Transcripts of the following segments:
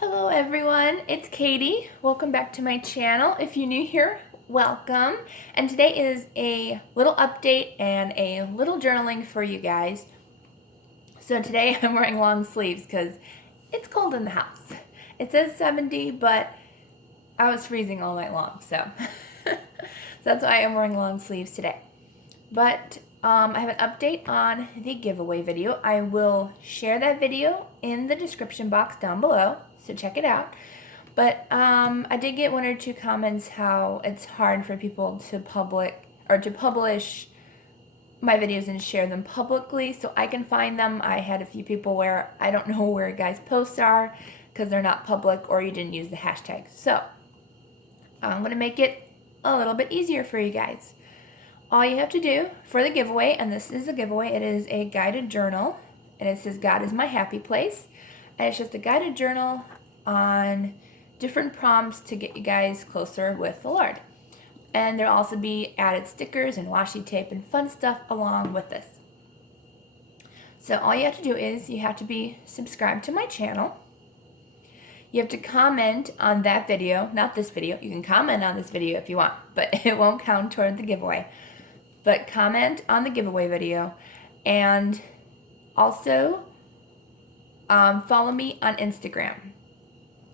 Hello everyone, it's Katie. Welcome back to my channel. If you're new here, welcome. And today is a little update and a little journaling for you guys. So today I'm wearing long sleeves because it's cold in the house. It says 70, but I was freezing all night long, so that's why I'm wearing long sleeves today. But I have an update on the giveaway video. I will share that video in the description box down below, so check it out. But I did get one or two comments how it's hard for people to publish my videos and share them publicly so I can find them. I had a few people where I don't know where guys' posts are because they're not public or you didn't use the hashtag. So I'm going to make it a little bit easier for you guys. All you have to do for the giveaway, and this is a giveaway, it is a guided journal, and it says God is my happy place, and it's just a guided journal on different prompts to get you guys closer with the Lord. And there'll also be added stickers and washi tape and fun stuff along with this. So all you have to do is you have to be subscribed to my channel. You have to comment on that video, not this video. You can comment on this video if you want, but it won't count toward the giveaway. But comment on the giveaway video, and also follow me on Instagram.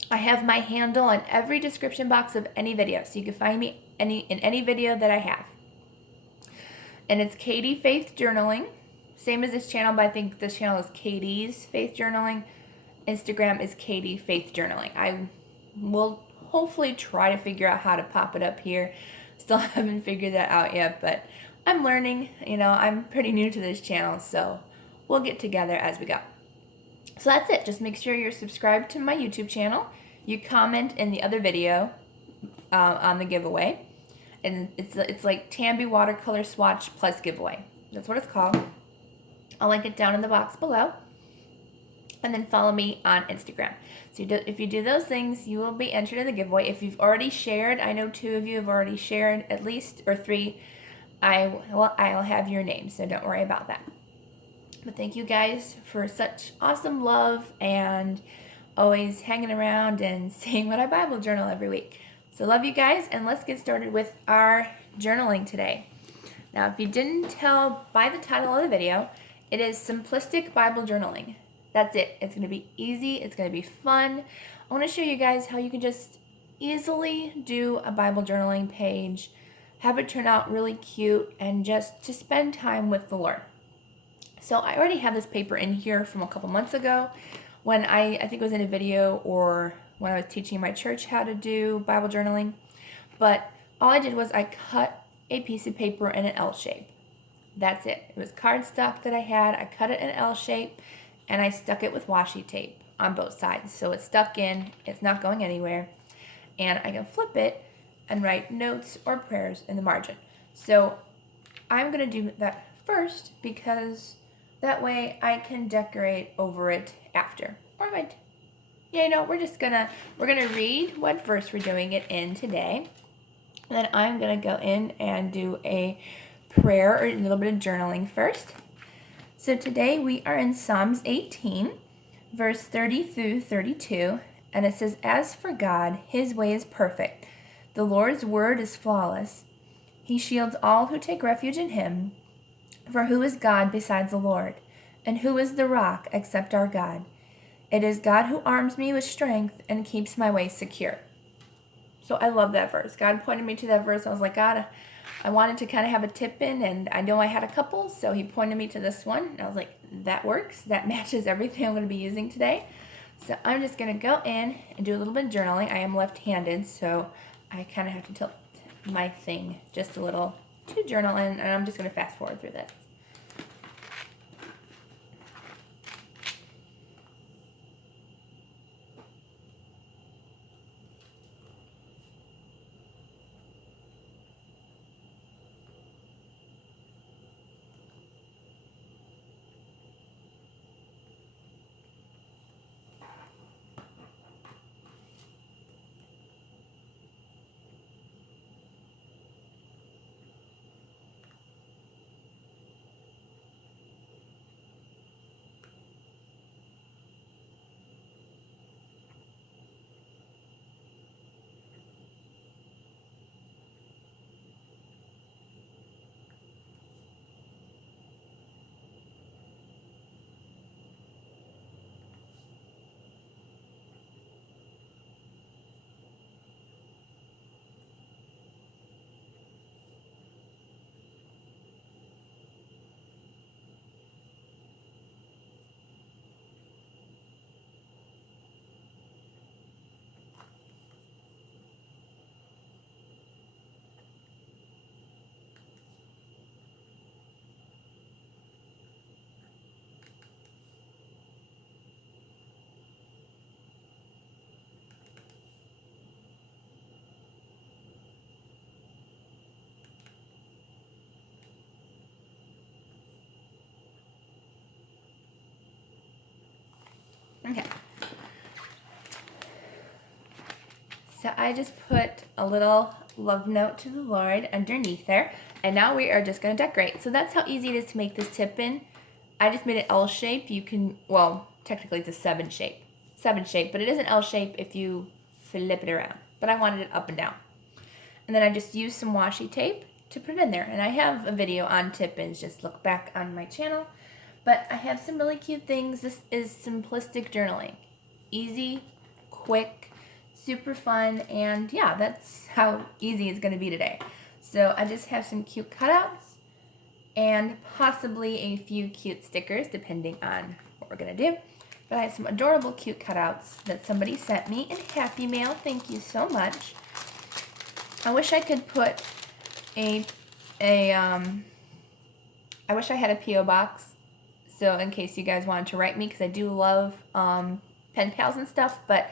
I have my handle in every description box of any video, so you can find me in any video that I have. And it's Katie Faith Journaling, same as this channel, but I think this channel is Katie's Faith Journaling. Instagram is Katie Faith Journaling. I will hopefully try to figure out how to pop it up here. Still haven't figured that out yet, but I'm learning. I'm pretty new to this channel, so we'll get together as we go. So that's it. Just make sure you're subscribed to my YouTube channel. You comment in the other video on the giveaway. And it's like Tambi watercolor swatch plus giveaway. That's what it's called. I'll link it down in the box below. And then follow me on Instagram. So if you do those things, you will be entered in the giveaway. If you've already shared, I know 2 of you have already shared at least, or 3, I'll have your name, so don't worry about that. But thank you guys for such awesome love and always hanging around and seeing what I Bible journal every week. So love you guys, and let's get started with our journaling today. Now, if you didn't tell by the title of the video, it is Simplistic Bible Journaling. That's it. It's going to be easy. It's going to be fun. I want to show you guys how you can just easily do a Bible journaling page, have it turn out really cute, and just to spend time with the Lord. So I already have this paper in here from a couple months ago when I think it was in a video or when I was teaching my church how to do Bible journaling. But all I did was I cut a piece of paper in an L shape. That's it. It was cardstock that I had. I cut it in an L shape and I stuck it with washi tape on both sides. So it's stuck in, it's not going anywhere. And I can flip it and write notes or prayers in the margin. So I'm going to do that first because that way I can decorate over it after. Or we're gonna read what verse we're doing it in today. And then I'm gonna go in and do a prayer or a little bit of journaling first. So today we are in Psalms 18, verse 30 through 32. And it says, "As for God, his way is perfect. The Lord's word is flawless. He shields all who take refuge in him. For who is God besides the Lord? And who is the rock except our God? It is God who arms me with strength and keeps my way secure." So I love that verse. God pointed me to that verse. I was like, God, I wanted to kind of have a tip in, and I know I had a couple, so he pointed me to this one. And I was like, that works. That matches everything I'm going to be using today. So I'm just going to go in and do a little bit of journaling. I am left-handed, so I kind of have to tilt my thing just a little to journal in, and I'm just going to fast forward through this. So I just put a little love note to the Lord underneath there. And now we are just going to decorate. So that's how easy it is to make this tip-in. I just made it L shape. You can, well, technically it's a 7 shape. 7 shape, but it is an L shape if you flip it around. But I wanted it up and down. And then I just used some washi tape to put it in there. And I have a video on tip-ins. Just look back on my channel. But I have some really cute things. This is simplistic journaling. Easy, quick, super fun, and yeah, that's how easy it's going to be today. So I just have some cute cutouts and possibly a few cute stickers depending on what we're going to do. But I have some adorable cute cutouts that somebody sent me in Happy Mail. Thank you so much. I wish I could put I wish I had a P.O. box. So in case you guys wanted to write me, because I do love pen pals and stuff, but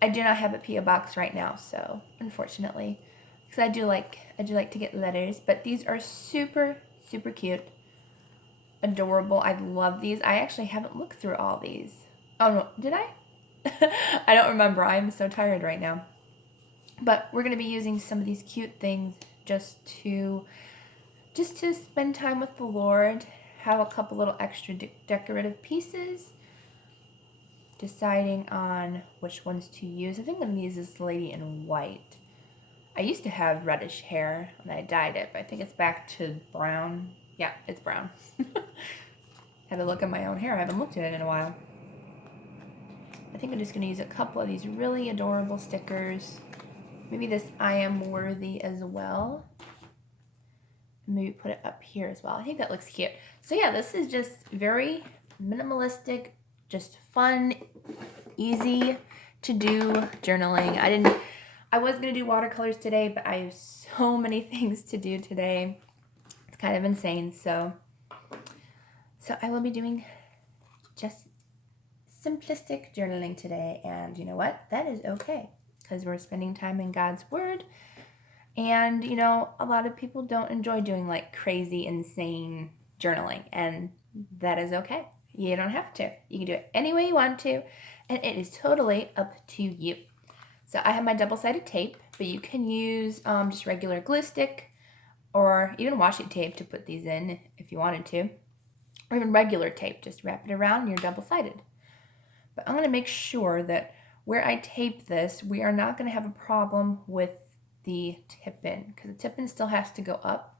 I do not have a P.O. box right now, so unfortunately, because I do like to get letters. But these are super, super cute, adorable. I love these. I actually haven't looked through all these. Oh no, did I? I don't remember. I'm so tired right now. But we're gonna be using some of these cute things just to spend time with the Lord. Have a couple little extra decorative pieces. Deciding on which ones to use. I think I'm going to use this lady in white. I used to have reddish hair and I dyed it, but I think it's back to brown. Yeah, it's brown. Had to look at my own hair. I haven't looked at it in a while. I think I'm just going to use a couple of these really adorable stickers. Maybe this I am worthy as well. Maybe put it up here as well. I think that looks cute. So yeah, this is just very minimalistic, just fun, easy to do journaling. I was gonna do watercolors today, but I have so many things to do today. It's kind of insane. So I will be doing just simplistic journaling today. And you know what? That is okay, because we're spending time in God's Word. And, you know, a lot of people don't enjoy doing like crazy, insane journaling, and that is okay. You don't have to. You can do it any way you want to, and it is totally up to you. So I have my double-sided tape, but you can use just regular glue stick or even washi tape to put these in if you wanted to, or even regular tape. Just wrap it around and you're double-sided. But I'm going to make sure that where I tape this, we are not going to have a problem with the tip-in, because the tip-in still has to go up.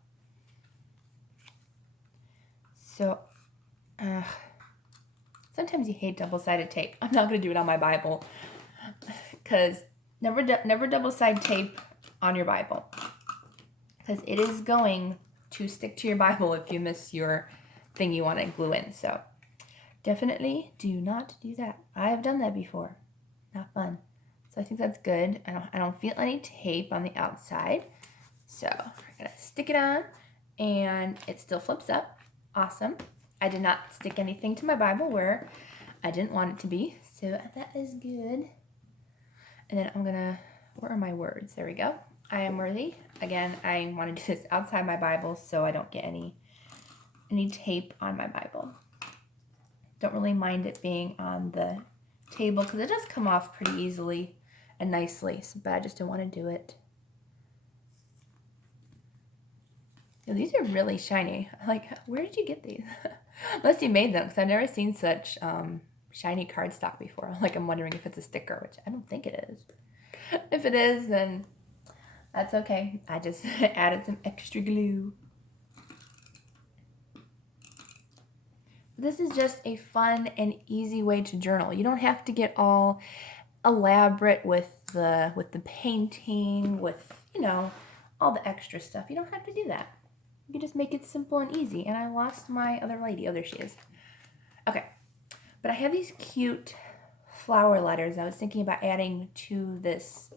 So sometimes you hate double-sided tape. I'm not going to do it on my Bible, because never double-sided tape on your Bible, because it is going to stick to your Bible if you miss your thing you want to glue in. So definitely do not do that. I have done that before. Not fun. So I think that's good. I don't feel any tape on the outside. So we're going to stick it on, and it still flips up. Awesome. I did not stick anything to my Bible where I didn't want it to be. So that is good. And then I'm going to, where are my words? There we go. I am worthy. Again, I want to do this outside my Bible so I don't get any tape on my Bible. Don't really mind it being on the table because it does come off pretty easily and nicely, but I just don't want to do it. Yo, these are really shiny. Like, where did you get these? Unless you made them, because I've never seen such shiny cardstock before. Like, I'm wondering if it's a sticker, which I don't think it is. If it is, then that's okay. I just added some extra glue. This is just a fun and easy way to journal. You don't have to get all elaborate with the painting, with, you know, all the extra stuff. You don't have to do that. You can just make it simple and easy. And I lost my other lady. Oh, there she is. Okay. But I have these cute flower letters I was thinking about adding to this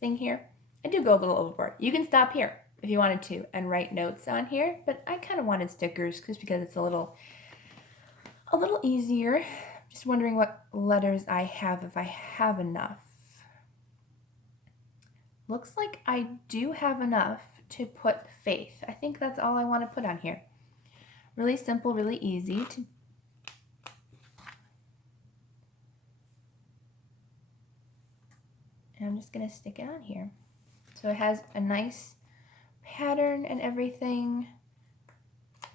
thing here. I do go a little overboard. You can stop here if you wanted to and write notes on here, but I kind of wanted stickers just because it's a little easier. Just wondering what letters I have, if I have enough. Looks like I do have enough to put faith. I think that's all I want to put on here. Really simple, really easy to I'm just going to stick it on here. So it has a nice pattern and everything.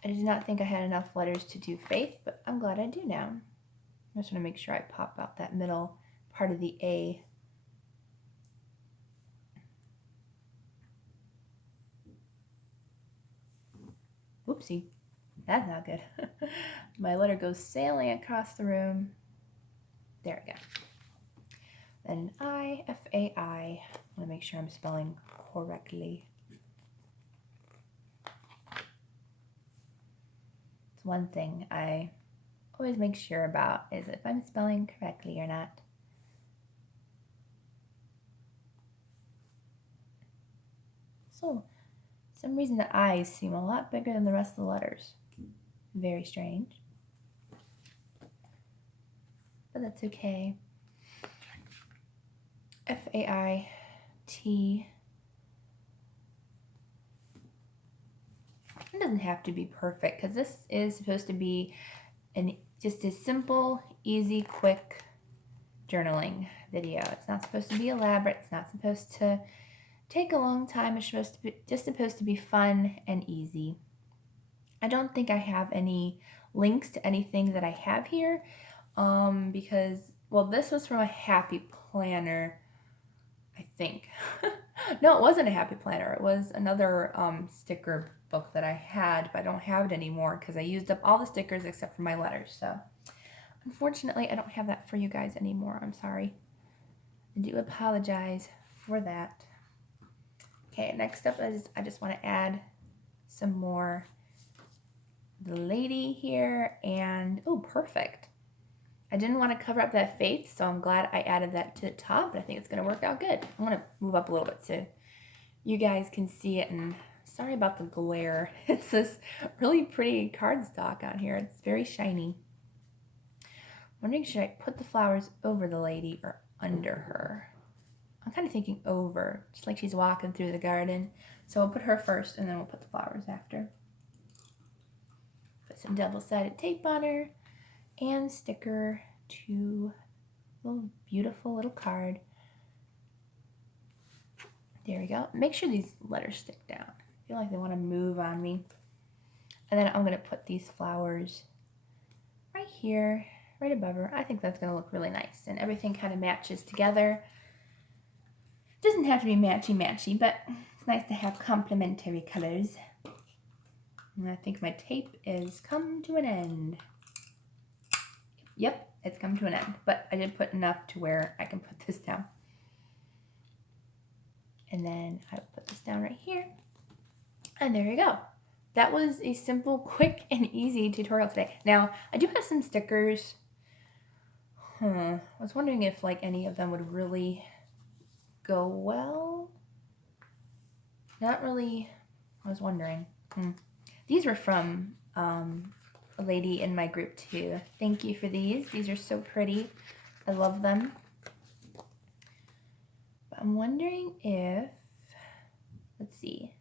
I did not think I had enough letters to do faith, but I'm glad I do now. I just want to make sure I pop out that middle part of the A. Whoopsie, that's not good. My letter goes sailing across the room. There we go. Then I, F-A-I. I want to make sure I'm spelling correctly. It's one thing I always make sure about is if I'm spelling correctly or not. So, for some reason the I's seem a lot bigger than the rest of the letters. Very strange. But that's okay. F-A-I-T. It doesn't have to be perfect because this is supposed to be just a simple, easy, quick journaling video. It's not supposed to be elaborate. It's not supposed to take a long time. It's just supposed to be fun and easy. I don't think I have any links to anything that I have here because, well, this was from a happy planner, I think. No, it wasn't a happy planner. It was another sticker book that I had, but I don't have it anymore because I used up all the stickers except for my letters. So unfortunately, I don't have that for you guys anymore. I'm sorry. I do apologize for that. Okay, next up is I just want to add some more the lady here, and oh, perfect. I didn't want to cover up that faith, so I'm glad I added that to the top, but I think it's going to work out good. I'm going to move up a little bit so you guys can see it, and sorry about the glare. It's this really pretty cardstock on here. It's very shiny. I'm wondering, should I put the flowers over the lady or under her? I'm kind of thinking over, just like she's walking through the garden. So we'll put her first, and then we'll put the flowers after. Put some double-sided tape on her, and sticker to a little beautiful little card. There we go. Make sure these letters stick down. I feel like they want to move on me. And then I'm going to put these flowers right here, right above her. I think that's going to look really nice. And everything kind of matches together. Doesn't have to be matchy-matchy, but it's nice to have complementary colors. And I think my tape is come to an end. Yep, it's come to an end, but I did put enough to where I can put this down. And then I will put this down right here. And there you go. That was a simple, quick, and easy tutorial today. Now, I do have some stickers. I was wondering if like any of them would really go well. Not really. I was wondering. These were from a lady in my group too. Thank you for these. These are so pretty. I love them. But I'm wondering if, let's see.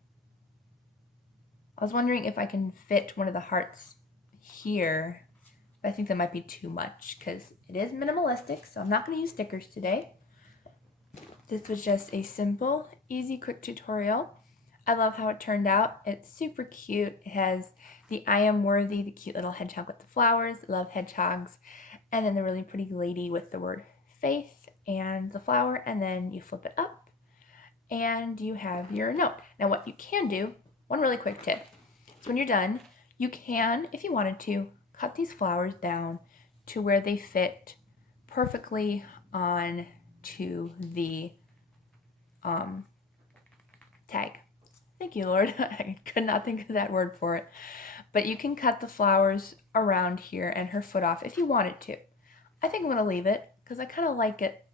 I was wondering if I can fit one of the hearts here. But I think that might be too much because it is minimalistic, so I'm not going to use stickers today. This was just a simple, easy, quick tutorial. I love how it turned out. It's super cute. It has the I am worthy, the cute little hedgehog with the flowers. Love hedgehogs. And then the really pretty lady with the word faith and the flower. And then you flip it up and you have your note. Now what you can do, one really quick tip, is when you're done, you can, if you wanted to, cut these flowers down to where they fit perfectly on to the tag. Thank you, Lord. I could not think of that word for it. But you can cut the flowers around here and her foot off if you wanted to. I think I'm going to leave it because I kind of like it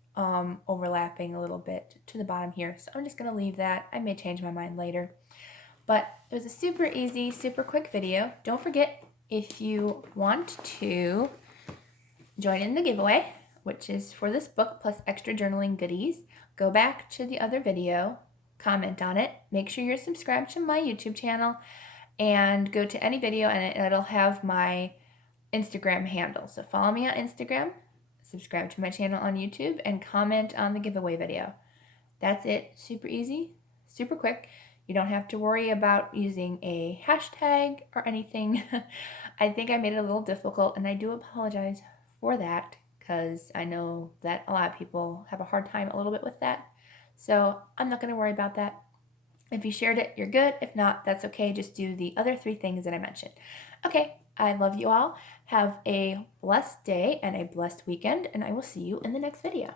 overlapping a little bit to the bottom here. So I'm just going to leave that. I may change my mind later. But it was a super easy, super quick video. Don't forget, if you want to join in the giveaway, which is for this book plus extra journaling goodies, go back to the other video, comment on it, make sure you're subscribed to my YouTube channel, and go to any video and it'll have my Instagram handle. So follow me on Instagram, subscribe to my channel on YouTube, and comment on the giveaway video. That's it. Super easy, super quick. You don't have to worry about using a hashtag or anything. I think I made it a little difficult, and I do apologize for that because I know that a lot of people have a hard time a little bit with that. So I'm not going to worry about that. If you shared it, you're good. If not, that's okay. Just do the other 3 things that I mentioned. Okay, I love you all. Have a blessed day and a blessed weekend, and I will see you in the next video.